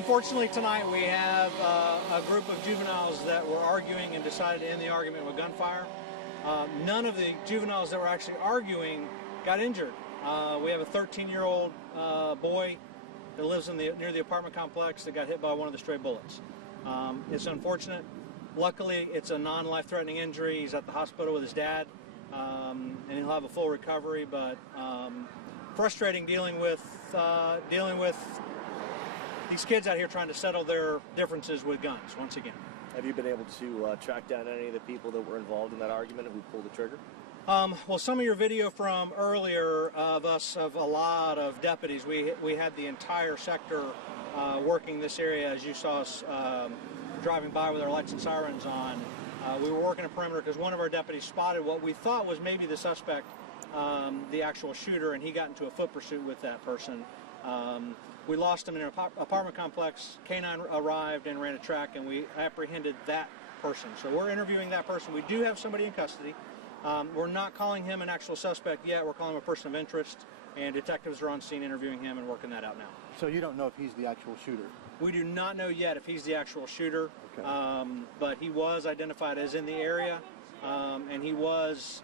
Unfortunately, tonight we have a group of juveniles that were arguing and decided to end the argument with gunfire. None of the juveniles that were actually arguing got injured. We have a 13-year-old boy that lives near the apartment complex that got hit by one of the stray bullets. It's unfortunate. Luckily, it's a non-life-threatening injury. He's at the hospital with his dad, and he'll have a full recovery. But frustrating dealing with these kids out here trying to settle their differences with guns once again. Have you been able to track down any of the people that were involved in that argument and who pulled the trigger? Well, some of your video from earlier of a lot of deputies, we had the entire sector working this area, as you saw us driving by with our lights and sirens on. We were working a perimeter because one of our deputies spotted what we thought was maybe the suspect, the actual shooter, and he got into a foot pursuit with that person. We lost him in an apartment complex. K-9 arrived and ran a track, and we apprehended that person. So we're interviewing that person. We do have somebody in custody. We're not calling him an actual suspect yet. We're calling him a person of interest, and detectives are on scene interviewing him and working that out now. So you don't know if he's the actual shooter? We do not know yet if he's the actual shooter, Okay. but he was identified as in the area, and he was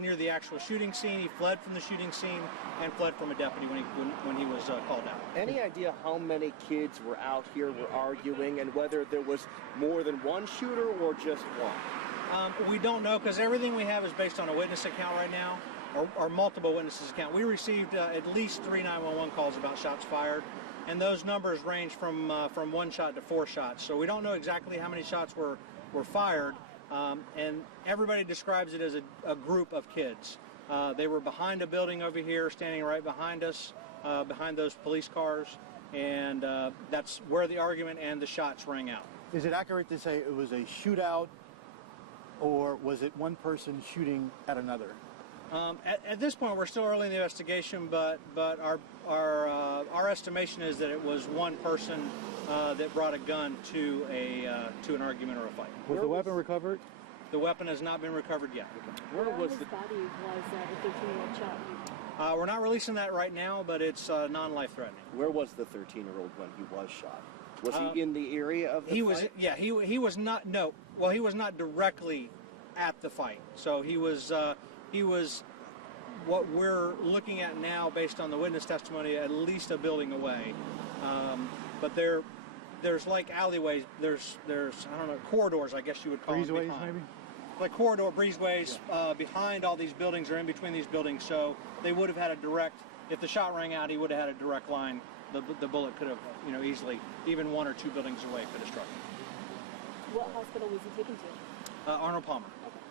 near the actual shooting scene. He fled from the shooting scene and fled from a deputy when he was called out. Any idea how many kids were out here, were arguing, and whether there was more than one shooter or just one? We don't know because everything we have is based on a witness account right now, or multiple witnesses account. We received at least 3 911 calls about shots fired, and those numbers range from 1 shot to 4 shots. So we don't know exactly how many shots were fired, and everybody describes it as a group of kids. They were behind a building over here, standing right behind us, behind those police cars, and that's where the argument and the shots rang out. Is it accurate to say it was a shootout, or was it one person shooting at another? At this point, we're still early in the investigation, but our estimation is that it was one person that brought a gun to an argument or a fight. Was the weapon recovered? The weapon has not been recovered yet. Where was his body was the 13-year-old shot? We're not releasing that right now, but it's non-life-threatening. Where was the 13-year-old when he was shot? Was he in the area of the fight? He was not. No, well, he was not directly at the fight. So he was what we're looking at now, based on the witness testimony, at least a building away. But there's like alleyways. There's I don't know, corridors, I guess you would call them. Breezeways, behind. maybe? Like breezeways behind all these buildings or in between these buildings. So they would have had a direct. If the shot rang out, he would have had a direct line. The bullet could have, easily, even 1 or 2 buildings away, could have struck him. What hospital was he taken to? Arnold Palmer. Okay.